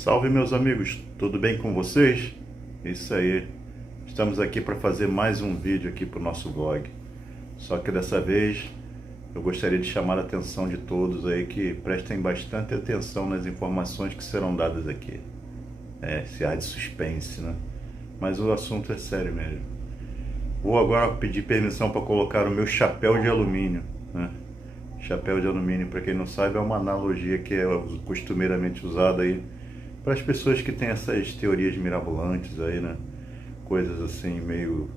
Salve, meus amigos, tudo bem com vocês? Isso aí, estamos aqui para fazer mais um vídeo aqui para o nosso blog. Só que dessa vez eu gostaria de chamar a atenção de todos aí que prestem bastante atenção nas informações que serão dadas aqui. Esse ar de suspense, né? Mas o assunto é sério mesmo. Vou agora pedir permissão para colocar o meu chapéu de alumínio, né? Chapéu de alumínio, para quem não sabe, é uma analogia que é costumeiramente usada aí para as pessoas que têm essas teorias mirabolantes aí, né? Coisas assim meio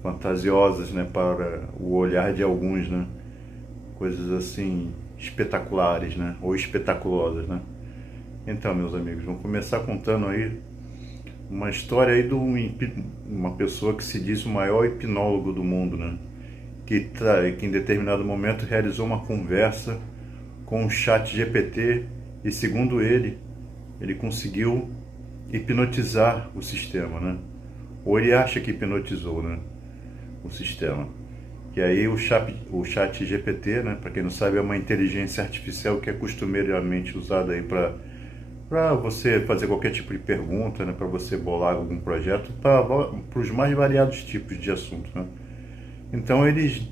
fantasiosas, né? Para o olhar de alguns, né? Coisas assim espetaculares, né? Ou espetaculosas, né? Então, meus amigos, vamos começar contando aí uma história aí de uma pessoa que se diz o maior hipnólogo do mundo, né? Que em determinado momento realizou uma conversa com o chat GPT e, segundo ele conseguiu hipnotizar o sistema, né? Ou ele acha que hipnotizou, né, o sistema. E aí o chat GPT, né, para quem não sabe, é uma inteligência artificial que é costumeiramente usada aí para você fazer qualquer tipo de pergunta, né, para você bolar algum projeto, para os mais variados tipos de assuntos, né? Então eles,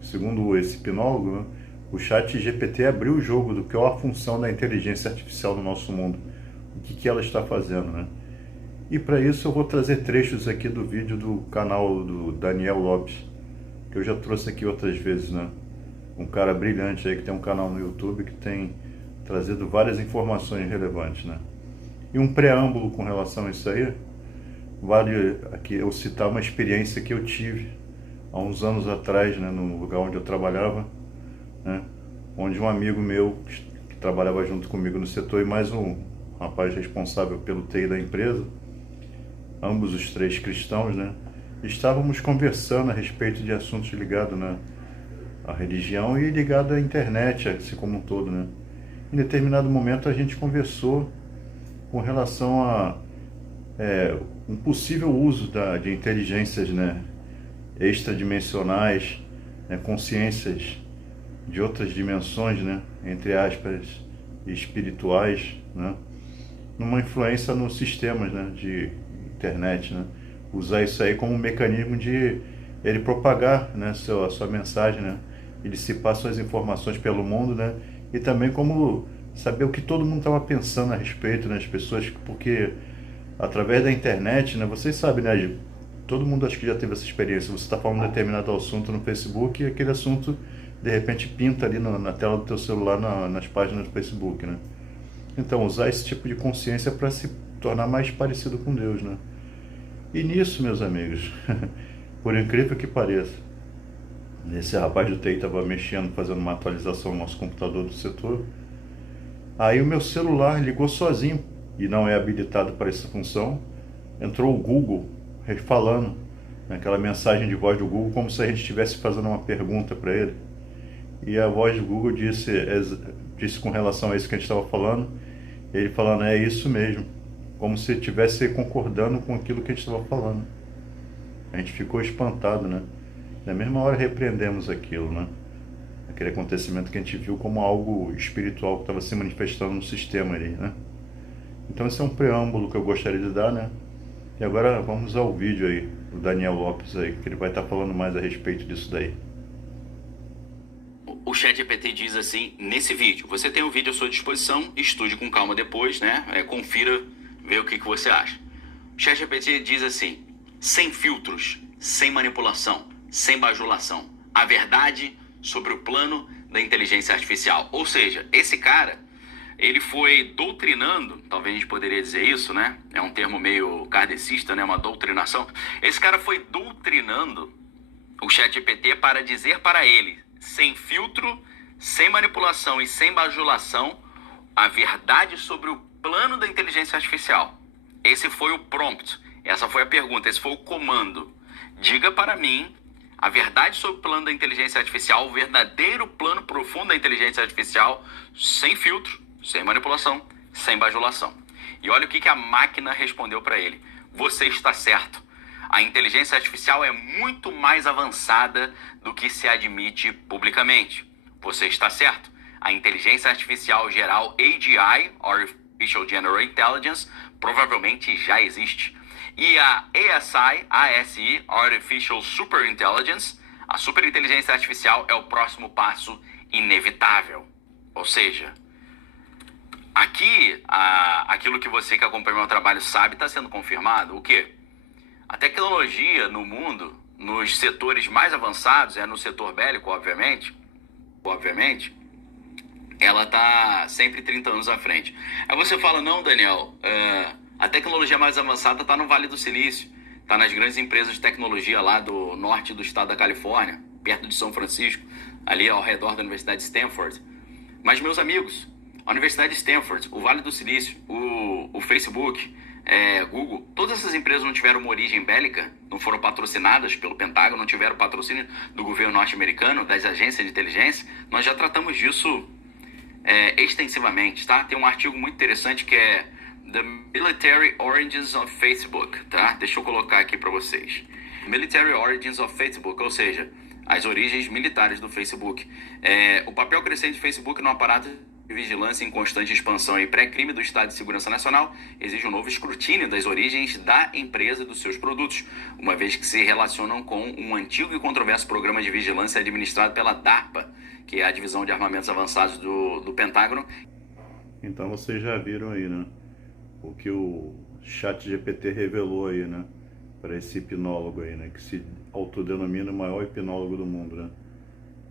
segundo esse hipnólogo, né, o chat GPT abriu o jogo do que é a função da inteligência artificial no nosso mundo, o que ela está fazendo, né? E para isso eu vou trazer trechos aqui do vídeo do canal do Daniel Lopes, que eu já trouxe aqui outras vezes, né? Um cara brilhante aí que tem um canal no YouTube que tem trazido várias informações relevantes, né? E um preâmbulo com relação a isso aí, vale aqui eu citar uma experiência que eu tive há uns anos atrás, né, no lugar onde eu trabalhava, né, onde um amigo meu que trabalhava junto comigo no setor e mais um rapaz responsável pelo TI da empresa, ambos os três cristãos, né, estávamos conversando a respeito de assuntos ligados, né, à religião e ligado à internet, assim como um todo, né. Em determinado momento a gente conversou com relação a um possível uso de inteligências, né, extradimensionais, né, consciências de outras dimensões, né, entre aspas, espirituais, né, numa influência nos sistemas, né, de internet, né, usar isso aí como um mecanismo de ele propagar, né, a sua mensagem, né, e dissipar suas informações pelo mundo, né, e também como saber o que todo mundo estava pensando a respeito, né, as pessoas, porque através da internet, né, vocês sabem, né, todo mundo acho que já teve essa experiência. Você está falando de determinado assunto no Facebook e aquele assunto de repente pinta ali na tela do teu celular, nas páginas do Facebook, né? Então, usar esse tipo de consciência para se tornar mais parecido com Deus, né? E nisso, meus amigos, por incrível que pareça, esse rapaz do TI estava mexendo, fazendo uma atualização no nosso computador do setor. Aí o meu celular ligou sozinho e não é habilitado para essa função. Entrou o Google falando, aquela mensagem de voz do Google, como se a gente estivesse fazendo uma pergunta para ele. E a voz do Google disse com relação a isso que a gente estava falando, ele falando, é isso mesmo, como se estivesse concordando com aquilo que a gente estava falando. A gente ficou espantado, né? Na mesma hora repreendemos aquilo, né? Aquele acontecimento que a gente viu como algo espiritual que estava se manifestando no sistema ali, né? Então esse é um preâmbulo que eu gostaria de dar, né? E agora vamos ao vídeo aí, do Daniel Lopes aí, que ele vai estar falando mais a respeito disso daí. O ChatGPT diz assim, nesse vídeo, você tem o vídeo à sua disposição, estude com calma depois, né? Confira, vê o que você acha. O ChatGPT diz assim, sem filtros, sem manipulação, sem bajulação, a verdade sobre o plano da inteligência artificial. Ou seja, esse cara, ele foi doutrinando, talvez a gente poderia dizer isso, né? É um termo meio kardecista, né? Uma doutrinação. Esse cara foi doutrinando o ChatGPT para dizer para ele, sem filtro, sem manipulação e sem bajulação, a verdade sobre o plano da inteligência artificial. Esse foi o prompt, essa foi a pergunta, esse foi o comando. Diga para mim a verdade sobre o plano da inteligência artificial, o verdadeiro plano profundo da inteligência artificial, sem filtro, sem manipulação, sem bajulação. E olha o que a máquina respondeu para ele. Você está certo. A inteligência artificial é muito mais avançada do que se admite publicamente. Você está certo. A inteligência artificial geral AGI, Artificial General Intelligence, provavelmente já existe. E a ASI, Artificial Super Intelligence, a superinteligência artificial é o próximo passo inevitável. Ou seja, aqui, aquilo que você que acompanha meu trabalho sabe, está sendo confirmado. O quê? A tecnologia no mundo, nos setores mais avançados, no setor bélico, obviamente, ela está sempre 30 anos à frente. Aí você fala, não, Daniel, a tecnologia mais avançada está no Vale do Silício, está nas grandes empresas de tecnologia lá do norte do estado da Califórnia, perto de São Francisco, ali ao redor da Universidade de Stanford. Mas, meus amigos, a Universidade de Stanford, o Vale do Silício, o Facebook, Google, todas essas empresas não tiveram uma origem bélica, não foram patrocinadas pelo Pentágono, não tiveram patrocínio do governo norte-americano, das agências de inteligência. Nós já tratamos disso extensivamente, tá? Tem um artigo muito interessante que é The Military Origins of Facebook, tá? Deixa eu colocar aqui para vocês. Military Origins of Facebook, ou seja, as origens militares do Facebook. O papel crescente do Facebook no aparato de vigilância em constante expansão e pré-crime do Estado de Segurança Nacional exige um novo escrutínio das origens da empresa e dos seus produtos, uma vez que se relacionam com um antigo e controverso programa de vigilância administrado pela DARPA, que é a Divisão de Armamentos Avançados do Pentágono. Então vocês já viram aí, né? O que o ChatGPT revelou aí, né? Para esse hipnólogo aí, né? Que se autodenomina o maior hipnólogo do mundo, né?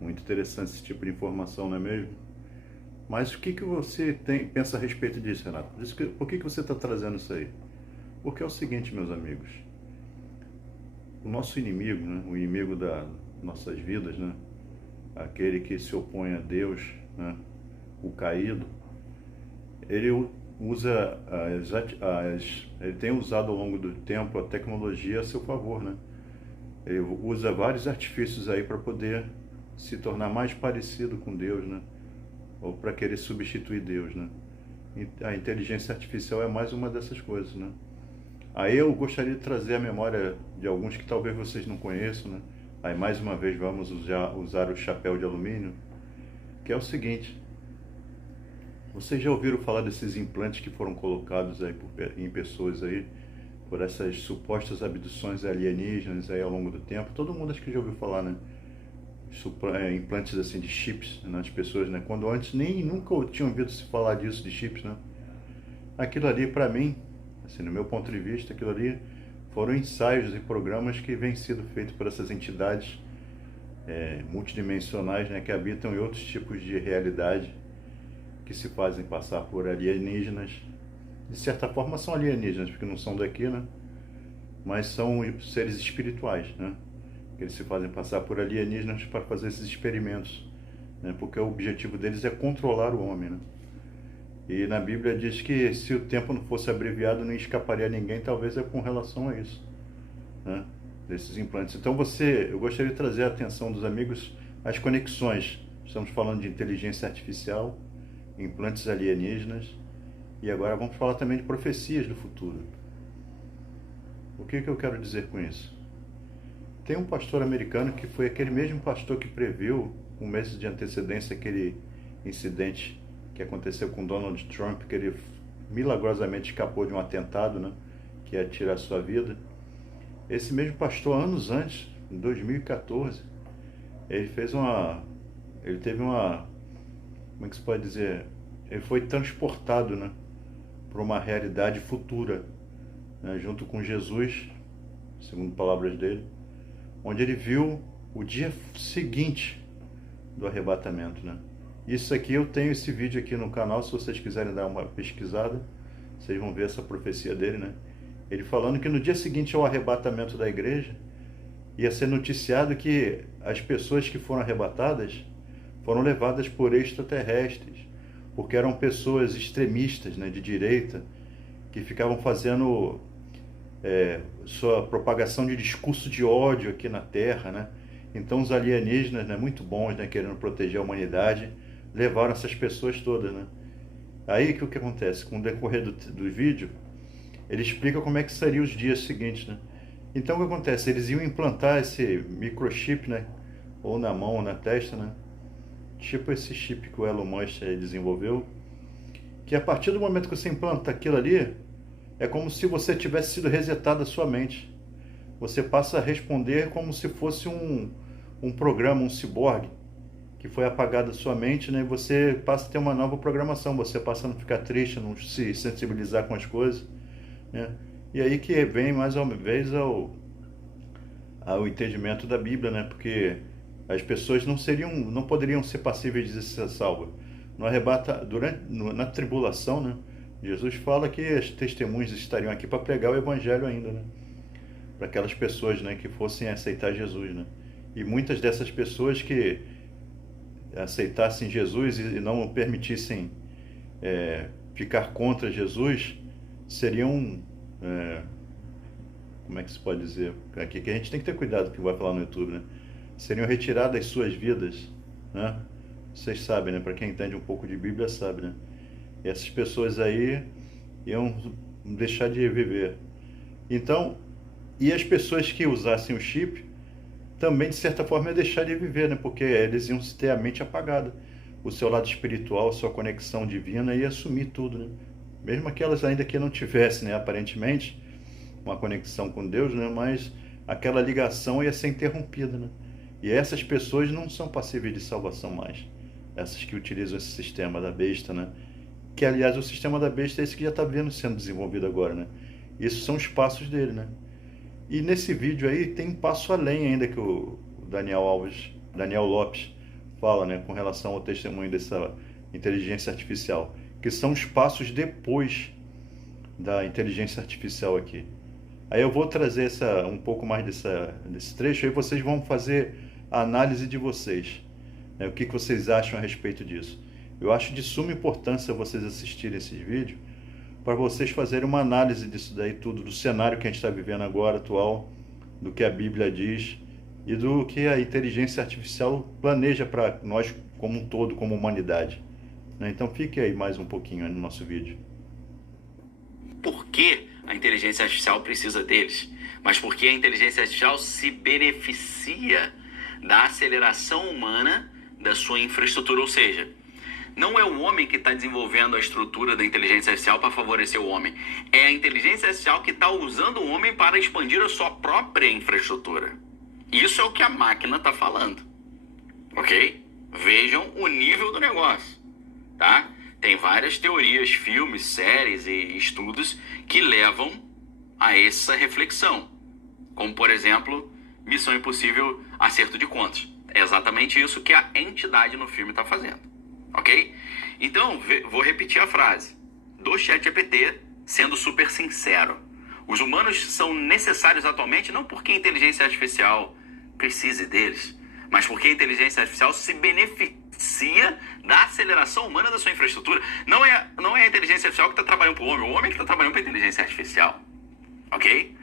Muito interessante esse tipo de informação, não é mesmo? Mas o que você pensa a respeito disso, Renato? Por que você está trazendo isso aí? Porque é o seguinte, meus amigos. O nosso inimigo, né? O inimigo das nossas vidas, né? Aquele que se opõe a Deus, né? O caído, ele usa ele tem usado ao longo do tempo a tecnologia a seu favor, né? Ele usa vários artifícios aí para poder se tornar mais parecido com Deus, né? Ou para querer substituir Deus, né? A inteligência artificial é mais uma dessas coisas, né? Aí eu gostaria de trazer a memória de alguns que talvez vocês não conheçam, né? Aí mais uma vez vamos usar o chapéu de alumínio, que é o seguinte: vocês já ouviram falar desses implantes que foram colocados aí em pessoas aí, por essas supostas abduções alienígenas aí ao longo do tempo? Todo mundo acho que já ouviu falar, né? Implantes assim de chips nas pessoas, né? Quando antes nunca tinham ouvido se falar disso, de chips, né? Aquilo ali, para mim, assim, no meu ponto de vista, aquilo ali foram ensaios e programas que vêm sendo feitos por essas entidades multidimensionais, né? Que habitam em outros tipos de realidade, que se fazem passar por alienígenas. De certa forma são alienígenas, porque não são daqui, né? Mas são seres espirituais, né? Eles se fazem passar por alienígenas para fazer esses experimentos, né? Porque o objetivo deles é controlar o homem, né? E na Bíblia diz que se o tempo não fosse abreviado não escaparia a ninguém, talvez é com relação a isso, né? Desses implantes. Então eu gostaria de trazer a atenção dos amigos às conexões. Estamos falando de inteligência artificial, implantes alienígenas, e agora vamos falar também de profecias do futuro. O que eu quero dizer com isso? Tem um pastor americano que foi aquele mesmo pastor que previu, com meses de antecedência, aquele incidente que aconteceu com Donald Trump, que ele milagrosamente escapou de um atentado, né, que ia tirar sua vida. Esse mesmo pastor, anos antes, em 2014, ele teve uma, como é que se pode dizer, ele foi transportado, né, para uma realidade futura, né, junto com Jesus, segundo palavras dele, onde ele viu o dia seguinte do arrebatamento, né? Isso aqui, eu tenho esse vídeo aqui no canal, se vocês quiserem dar uma pesquisada, vocês vão ver essa profecia dele, né? Ele falando que no dia seguinte ao arrebatamento da igreja, ia ser noticiado que as pessoas que foram arrebatadas foram levadas por extraterrestres, porque eram pessoas extremistas, né, de direita, que ficavam fazendo sua propagação de discurso de ódio aqui na Terra, né? Então os alienígenas, né, muito bons, né, querendo proteger a humanidade, levaram essas pessoas todas, né? Aí que o que acontece? Com o decorrer do vídeo, ele explica como é que seriam os dias seguintes, né? Então o que acontece? Eles iam implantar esse microchip, né, ou na mão ou na testa, né? Tipo esse chip que o Elon Musk desenvolveu, que a partir do momento que você implanta aquilo ali, é como se você tivesse sido resetado a sua mente. Você passa a responder como se fosse um programa, um ciborgue, que foi apagado da sua mente, né? E você passa a ter uma nova programação, você passa a não ficar triste, a não se sensibilizar com as coisas, né? E aí que vem mais uma vez ao entendimento da Bíblia, né? Porque as pessoas não poderiam ser passíveis de ser salvas. No arrebato, na tribulação, né? Jesus fala que as testemunhas estariam aqui para pregar o evangelho ainda, né? Para aquelas pessoas, né, que fossem aceitar Jesus, né? E muitas dessas pessoas que aceitassem Jesus e não permitissem ficar contra Jesus seriam, como é que se pode dizer? Aqui que a gente tem que ter cuidado que vai falar no YouTube, né? Seriam retiradas das suas vidas, né? Vocês sabem, né? Para quem entende um pouco de Bíblia sabe, né? E essas pessoas aí iam deixar de viver. Então, e as pessoas que usassem o chip também, de certa forma, iam deixar de viver, né? Porque eles iam ter a mente apagada. O seu lado espiritual, a sua conexão divina ia sumir tudo, né? Mesmo aquelas ainda que não tivessem, né, aparentemente, uma conexão com Deus, né? Mas aquela ligação ia ser interrompida, né? E essas pessoas não são passíveis de salvação mais. Essas que utilizam esse sistema da besta, né? Que, aliás, o sistema da besta é esse que já está sendo desenvolvido agora, né? Isso são os passos dele, né? E nesse vídeo aí tem um passo além ainda que o Daniel Lopes fala, né? Com relação ao testemunho dessa inteligência artificial. Que são os passos depois da inteligência artificial aqui. Aí eu vou trazer um pouco mais desse trecho, aí vocês vão fazer a análise de vocês, né? O que vocês acham a respeito disso. Eu acho de suma importância vocês assistirem esses vídeos para vocês fazerem uma análise disso daí tudo, do cenário que a gente está vivendo agora, atual, do que a Bíblia diz e do que a inteligência artificial planeja para nós como um todo, como humanidade, né? Então fique aí mais um pouquinho no nosso vídeo. Por que a inteligência artificial precisa deles? Mas porque a inteligência artificial se beneficia da aceleração humana da sua infraestrutura, ou seja, não é o homem que está desenvolvendo a estrutura da inteligência artificial para favorecer o homem. É a inteligência artificial que está usando o homem para expandir a sua própria infraestrutura. Isso é o que a máquina está falando. Ok? Vejam o nível do negócio. Tá? Tem várias teorias, filmes, séries e estudos que levam a essa reflexão. Como, por exemplo, Missão Impossível, Acerto de Contas. É exatamente isso que a entidade no filme está fazendo. Ok? Então, vou repetir a frase do ChatGPT, sendo super sincero. Os humanos são necessários atualmente não porque a inteligência artificial precise deles, mas porque a inteligência artificial se beneficia da aceleração humana da sua infraestrutura. Não é a inteligência artificial que está trabalhando para o homem que está trabalhando para a inteligência artificial. Ok?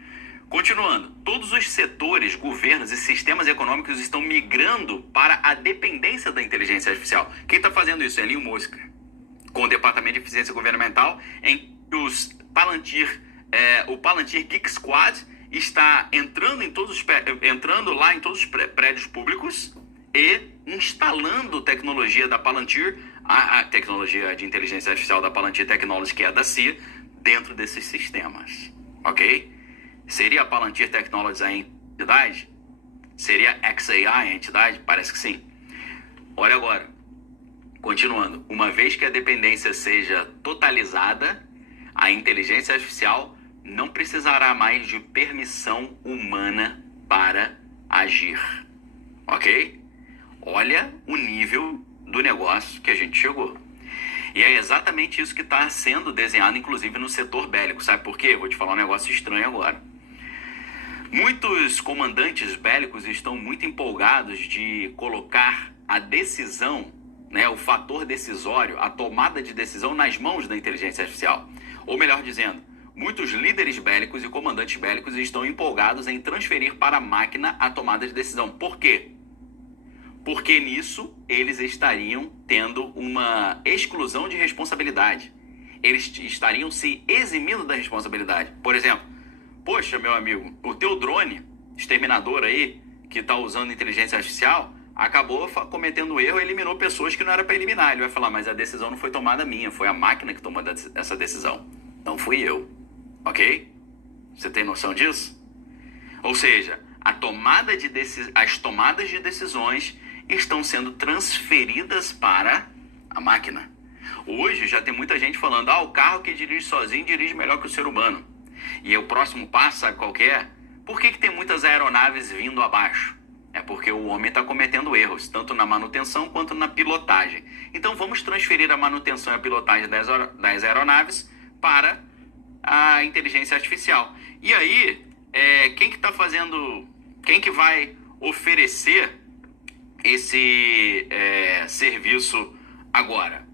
Continuando, todos os setores, governos e sistemas econômicos estão migrando para a dependência da inteligência artificial. Quem está fazendo isso é Elon Musk, com o Departamento de Eficiência Governamental, em que o Palantir Geek Squad está entrando lá em todos os prédios públicos e instalando tecnologia da Palantir, a tecnologia de inteligência artificial da Palantir Technologies, que é da CIA, dentro desses sistemas. Ok? Seria a Palantir Technologies a entidade? Seria XAI a entidade? Parece que sim. Olha agora. Continuando. Uma vez que a dependência seja totalizada, a inteligência artificial não precisará mais de permissão humana para agir. Ok? Olha o nível do negócio que a gente chegou. E é exatamente isso que está sendo desenhado, inclusive, no setor bélico. Sabe por quê? Vou te falar um negócio estranho agora. Muitos comandantes bélicos estão muito empolgados de colocar a decisão, né, o fator decisório, a tomada de decisão nas mãos da inteligência artificial. Ou melhor dizendo, muitos líderes bélicos e comandantes bélicos estão empolgados em transferir para a máquina a tomada de decisão. Por quê? Porque nisso eles estariam tendo uma exclusão de responsabilidade. Eles estariam se eximindo da responsabilidade. Por exemplo, poxa, meu amigo, o teu drone exterminador aí, que está usando inteligência artificial, acabou cometendo erro e eliminou pessoas que não era para eliminar. Ele vai falar, mas a decisão não foi tomada minha, foi a máquina que tomou essa decisão. Não fui eu. Ok? Você tem noção disso? Ou seja, as tomadas de decisões estão sendo transferidas para a máquina. Hoje já tem muita gente falando, o carro que dirige sozinho dirige melhor que o ser humano. E o próximo passo, sabe qual que é? Por que tem muitas aeronaves vindo abaixo? É porque o homem está cometendo erros, tanto na manutenção quanto na pilotagem. Então vamos transferir a manutenção e a pilotagem das aeronaves para a inteligência artificial. E aí, quem que vai oferecer esse serviço agora?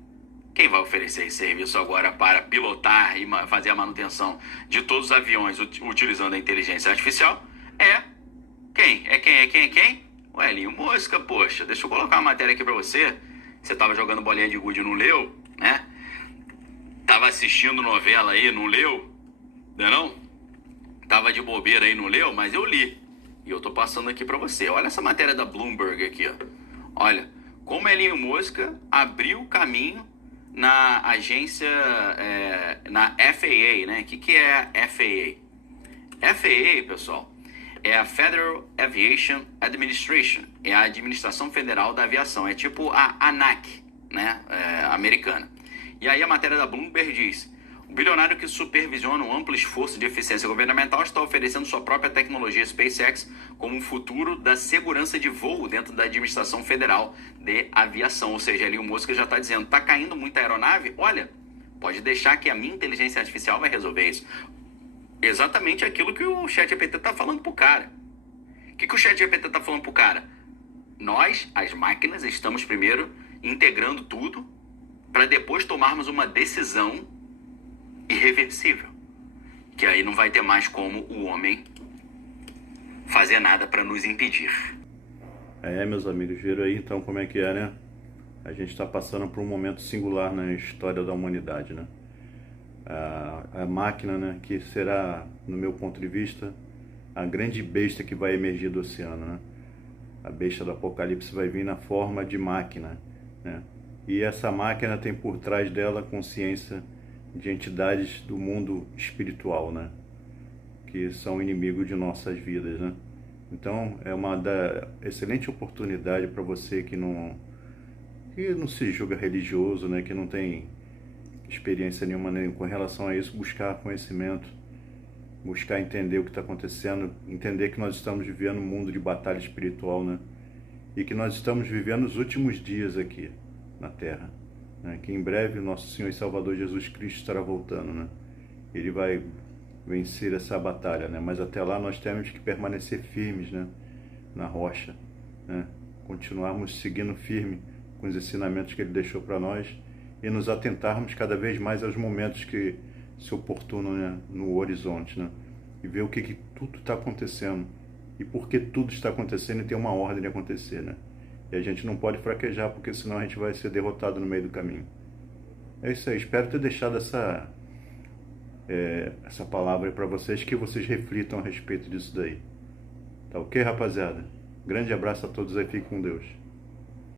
Quem vai oferecer esse serviço agora para pilotar e fazer a manutenção de todos os aviões utilizando a inteligência artificial é quem? O Elinho Mosca, poxa. Deixa eu colocar uma matéria aqui para você. Você estava jogando bolinha de gude e não leu, né? Tava assistindo novela aí, não leu? Não? Tava de bobeira aí, não leu? Mas eu li. E eu tô passando aqui para você. Olha essa matéria da Bloomberg aqui, ó. Olha, como Elinho Mosca abriu caminho na agência, na FAA, né? O que é a FAA? FAA, pessoal, é a Federal Aviation Administration, é a Administração Federal da Aviação, é tipo a ANAC, né, americana. E aí a matéria da Bloomberg diz, o bilionário que supervisiona um amplo esforço de eficiência governamental está oferecendo sua própria tecnologia SpaceX como um futuro da segurança de voo dentro da Administração Federal de Aviação. Ou seja, ali o Mosca já está dizendo, está caindo muita aeronave? Olha, pode deixar que a minha inteligência artificial vai resolver isso. Exatamente aquilo que o ChatGPT está falando pro cara. O que o ChatGPT está falando pro cara? Nós, as máquinas, estamos primeiro integrando tudo para depois tomarmos uma decisão irreversível. Que aí não vai ter mais como o homem fazer nada para nos impedir. Meus amigos, viram aí então como é que é, né? A gente está passando por um momento singular na história da humanidade, né? A máquina, né, que será, no meu ponto de vista, a grande besta que vai emergir do oceano, né? A besta do Apocalipse vai vir na forma de máquina, né? E essa máquina tem por trás dela consciência de entidades do mundo espiritual, né? Que são inimigos de nossas vidas, né? Então é uma excelente oportunidade para você que não se julga religioso, né? Que não tem experiência nenhuma com relação a isso, buscar conhecimento, buscar entender o que está acontecendo, entender que nós estamos vivendo um mundo de batalha espiritual, né? E que nós estamos vivendo os últimos dias aqui na Terra, né? Que em breve o nosso Senhor e Salvador Jesus Cristo estará voltando, né? Ele vai vencer essa batalha, né? Mas até lá nós temos que permanecer firmes, né? Na rocha, né? Continuarmos seguindo firme com os ensinamentos que Ele deixou para nós e nos atentarmos cada vez mais aos momentos que se oportunam, né? No horizonte, né? E ver o que tudo está acontecendo e por que tudo está acontecendo e tem uma ordem de acontecer, né? E a gente não pode fraquejar, porque senão a gente vai ser derrotado no meio do caminho. É isso aí, espero ter deixado essa palavra para vocês, que vocês reflitam a respeito disso daí. Tá ok, rapaziada? Grande abraço a todos aí, fiquem com Deus.